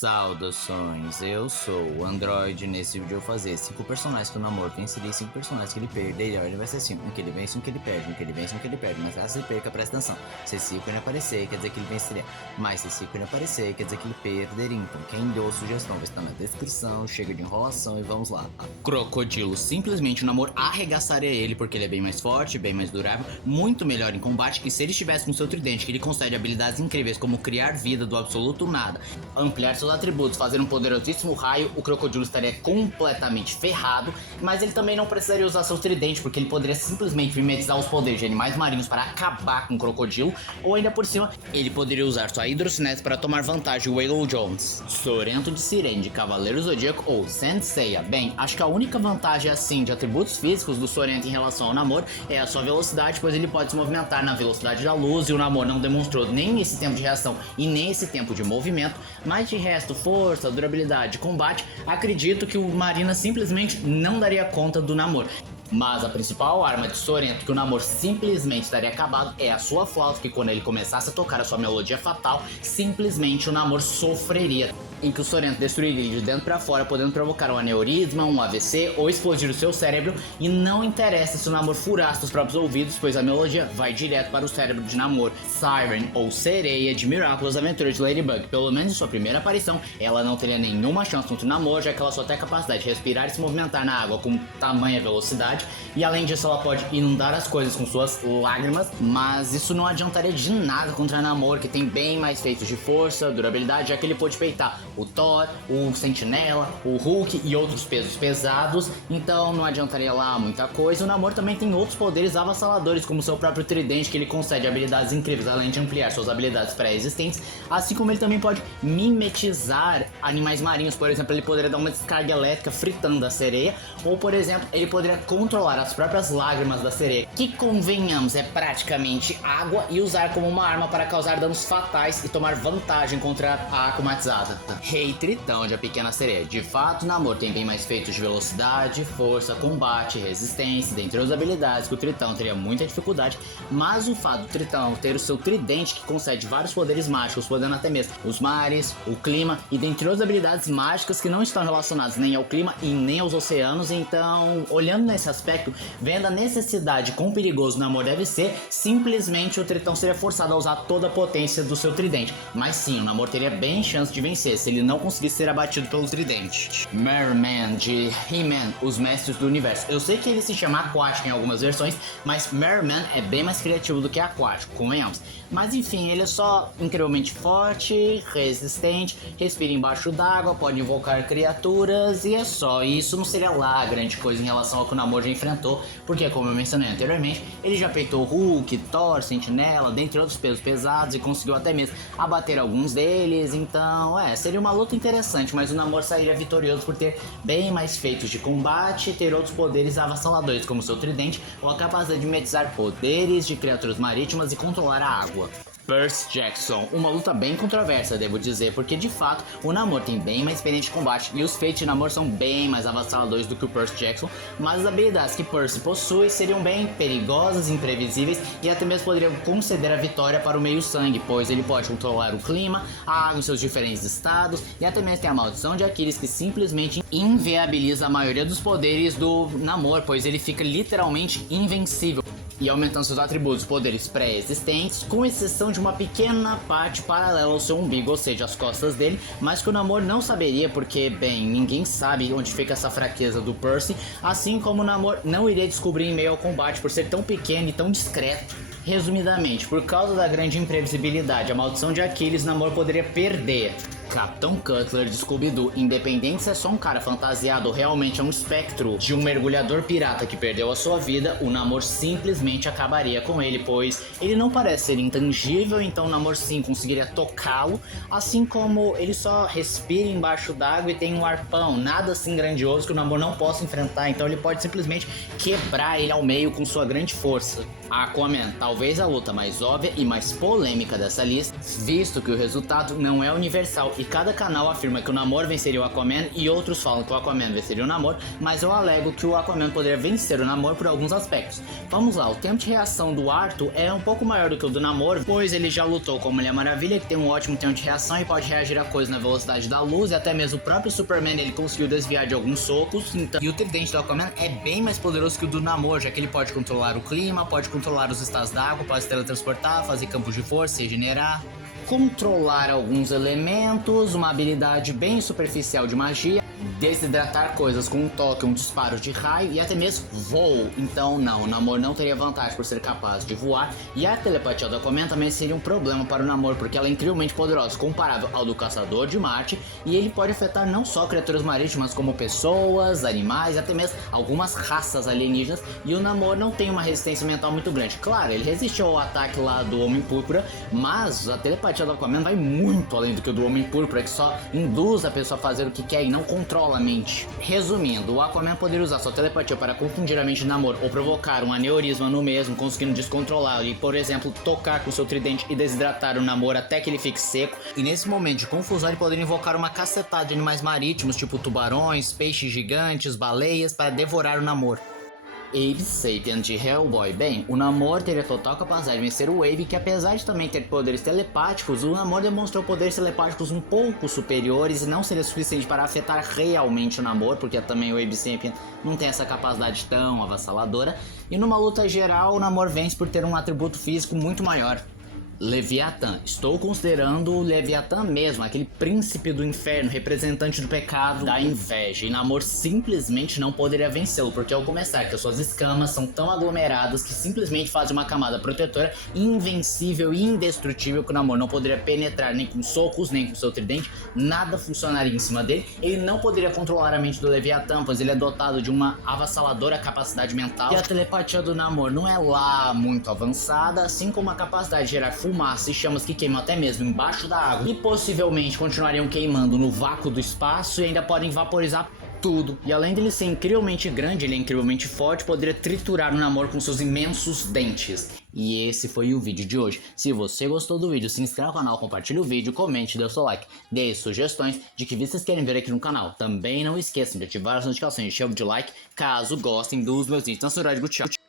Saudações, eu sou o Android. Nesse vídeo eu vou fazer 5 personagens que o Namor venceria e 5 personagens que ele perde. E a ordem vai ser assim: um que ele vence, um que ele perde, um que ele vence, um que ele perde. Mas caso ele perca, presta atenção: se esse ícone aparecer, quer dizer que ele venceria. Mas se esse ícone aparecer, quer dizer que ele perderia. Então quem deu sugestão vai estar na descrição. Chega de enrolação e vamos lá. Crocodilo: simplesmente o Namor arregaçaria ele, porque ele é bem mais forte, bem mais durável, muito melhor em combate. E se ele estivesse com seu tridente, que ele concede habilidades incríveis como criar vida do absoluto nada, ampliar seus atributos, fazer um poderosíssimo raio, o Crocodilo estaria completamente ferrado. Mas ele também não precisaria usar seu tridente, porque ele poderia simplesmente mimetizar os poderes de animais marinhos para acabar com o Crocodilo, ou ainda por cima, ele poderia usar sua hidrocinese para tomar vantagem de Waylon Jones, Sorento de Sirene, de Cavaleiro Zodíaco ou Saint Seiya. Bem, acho que a única vantagem assim de atributos físicos do Sorento em relação ao Namor é a sua velocidade, pois ele pode se movimentar na velocidade da luz, e o Namor não demonstrou nem esse tempo de reação e nem esse tempo de movimento. Mas de resto, força, durabilidade, combate, acredito que o Marina simplesmente não daria conta do Namor. Mas a principal arma de Sorento que o Namor simplesmente estaria acabado é a sua flauta, que quando ele começasse a tocar a sua melodia fatal, simplesmente o Namor sofreria, em que o Sorento destruiria de dentro para fora, podendo provocar um aneurisma, um AVC ou explodir o seu cérebro. E não interessa se o Namor furasse os próprios ouvidos, pois a melodia vai direto para o cérebro de Namor. Siren, ou Sereia, de Miraculous Aventuras de Ladybug, pelo menos em sua primeira aparição, ela não teria nenhuma chance contra o Namor, já que ela só tem a capacidade de respirar e se movimentar na água com tamanha velocidade. E além disso, ela pode inundar as coisas com suas lágrimas, mas isso não adiantaria de nada contra Namor, que tem bem mais feitos de força, durabilidade, já que ele pode peitar o Thor, o Sentinela, o Hulk e outros pesos pesados. Então não adiantaria lá muita coisa. O Namor também tem outros poderes avassaladores, como seu próprio tridente, que ele concede habilidades incríveis, além de ampliar suas habilidades pré-existentes. Assim como ele também pode mimetizar animais marinhos. Por exemplo, ele poderia dar uma descarga elétrica fritando a sereia, ou por exemplo, ele poderia controlar as próprias lágrimas da sereia, que convenhamos é praticamente água, e usar como uma arma para causar danos fatais e tomar vantagem contra a Akumatizada. Rei Tritão de A Pequena Sereia: de fato, Namor tem bem mais feitos de velocidade, força, combate, resistência, dentre outras habilidades que o Tritão teria muita dificuldade. Mas o fato do Tritão ter o seu tridente, que concede vários poderes mágicos, podendo até mesmo os mares, o clima e dentre outras habilidades mágicas que não estão relacionadas nem ao clima e nem aos oceanos. Então, olhando nesse aspecto, vendo a necessidade quão perigoso o Namor deve ser, simplesmente o Tritão seria forçado a usar toda a potência do seu tridente. Mas sim, o Namor teria bem chance de vencer se ele não conseguisse ser abatido pelo tridente. Merman de He-Man, Os Mestres do Universo. Eu sei que ele se chama Aquático em algumas versões, mas Merman é bem mais criativo do que Aquático, convenhamos. Mas enfim, ele é só incrivelmente forte, resistente, respira embaixo d'água, pode invocar criaturas e é só. E isso não seria lá grande coisa em relação ao que o Namor já enfrentou, porque como eu mencionei anteriormente, ele já peitou Hulk, Thor, Sentinela, dentre outros pesos pesados, e conseguiu até mesmo abater alguns deles. Então seria uma luta interessante, mas o Namor sairia vitorioso por ter bem mais feitos de combate, ter outros poderes avassaladores como seu tridente, ou a capacidade de mimetizar poderes de criaturas marítimas e controlar a água. Percy Jackson, uma luta bem controversa, devo dizer, porque de fato o Namor tem bem mais experiência de combate e os feitos de Namor são bem mais avassaladores do que o Percy Jackson, mas as habilidades que Percy possui seriam bem perigosas, imprevisíveis e até mesmo poderiam conceder a vitória para o meio-sangue, pois ele pode controlar o clima, a água em seus diferentes estados, e até mesmo tem a maldição de Aquiles, que simplesmente inviabiliza a maioria dos poderes do Namor, pois ele fica literalmente invencível, e aumentando seus atributos, poderes pré-existentes, com exceção de uma pequena parte paralela ao seu umbigo, ou seja, as costas dele, mas que o Namor não saberia, porque, bem, ninguém sabe onde fica essa fraqueza do Percy, assim como o Namor não iria descobrir em meio ao combate por ser tão pequeno e tão discreto. Resumidamente, por causa da grande imprevisibilidade, a maldição de Aquiles, Namor poderia perder. Capitão Cutler de Scooby-Doo: independente se é só um cara fantasiado ou realmente é um espectro de um mergulhador pirata que perdeu a sua vida, o Namor simplesmente acabaria com ele, pois ele não parece ser intangível, então o Namor sim conseguiria tocá-lo, assim como ele só respira embaixo d'água e tem um arpão, nada assim grandioso que o Namor não possa enfrentar, então ele pode simplesmente quebrar ele ao meio com sua grande força. Aquaman, talvez a luta mais óbvia e mais polêmica dessa lista, visto que o resultado não é universal e cada canal afirma que o Namor venceria o Aquaman e outros falam que o Aquaman venceria o Namor, mas eu alego que o Aquaman poderia vencer o Namor por alguns aspectos. Vamos lá, o tempo de reação do Arthur é um pouco maior do que o do Namor, pois ele já lutou com a Mulher Maravilha, que tem um ótimo tempo de reação e pode reagir a coisas na velocidade da luz, e até mesmo o próprio Superman ele conseguiu desviar de alguns socos, então... E o tridente do Aquaman é bem mais poderoso que o do Namor, já que ele pode controlar o clima, pode controlar os estados d'água, pode se teletransportar, fazer campos de força, regenerar, controlar alguns elementos, uma habilidade bem superficial de magia, desidratar coisas com um toque, um disparo de raio e até mesmo voo. Então não, o Namor não teria vantagem por ser capaz de voar, e a telepatia do Aquaman também seria um problema para o Namor, porque ela é incrivelmente poderosa, comparável ao do Caçador de Marte, e ele pode afetar não só criaturas marítimas como pessoas, animais e até mesmo algumas raças alienígenas, e o Namor não tem uma resistência mental muito grande. Claro, ele resistiu ao ataque lá do Homem Púrpura, mas a telepatia do Aquaman vai muito além do que o do Homem Púrpura, que só induz a pessoa a fazer o que quer e não controla a mente. Resumindo, o Aquaman poderia usar sua telepatia para confundir a mente do Namor ou provocar um aneurisma no mesmo, conseguindo descontrolá-lo e, por exemplo, tocar com seu tridente e desidratar o Namor até que ele fique seco. E nesse momento de confusão ele poderia invocar uma cacetada de animais marítimos, tipo tubarões, peixes gigantes, baleias, para devorar o Namor. Abe Sapien de Hellboy. Bem, o Namor teria total capacidade de vencer o Abe, que apesar de também ter poderes telepáticos, o Namor demonstrou poderes telepáticos um pouco superiores e não seria suficiente para afetar realmente o Namor, porque também o Abe Sapien não tem essa capacidade tão avassaladora, e numa luta geral o Namor vence por ter um atributo físico muito maior. Leviatã. Estou considerando o Leviatã mesmo, aquele príncipe do inferno, representante do pecado, da inveja. E Namor simplesmente não poderia vencê-lo, porque ao começar que as suas escamas são tão aglomeradas que simplesmente fazem uma camada protetora invencível e indestrutível que o Namor não poderia penetrar nem com socos, nem com seu tridente, nada funcionaria em cima dele. Ele não poderia controlar a mente do Leviatã, pois ele é dotado de uma avassaladora capacidade mental. E a telepatia do Namor não é lá muito avançada, assim como a capacidade de gerar fumaça e chamas que queimam até mesmo embaixo da água e possivelmente continuariam queimando no vácuo do espaço e ainda podem vaporizar tudo. E além dele ser incrivelmente grande, ele é incrivelmente forte, poderia triturar o Namor com seus imensos dentes. E esse foi o vídeo de hoje. Se você gostou do vídeo, se inscreva no canal, compartilhe o vídeo, comente, dê o seu like, dê sugestões de que vocês querem ver aqui no canal. Também não esqueçam de ativar as notificações, chave de like, caso gostem dos meus vídeos. Então, sou o Gutierrez.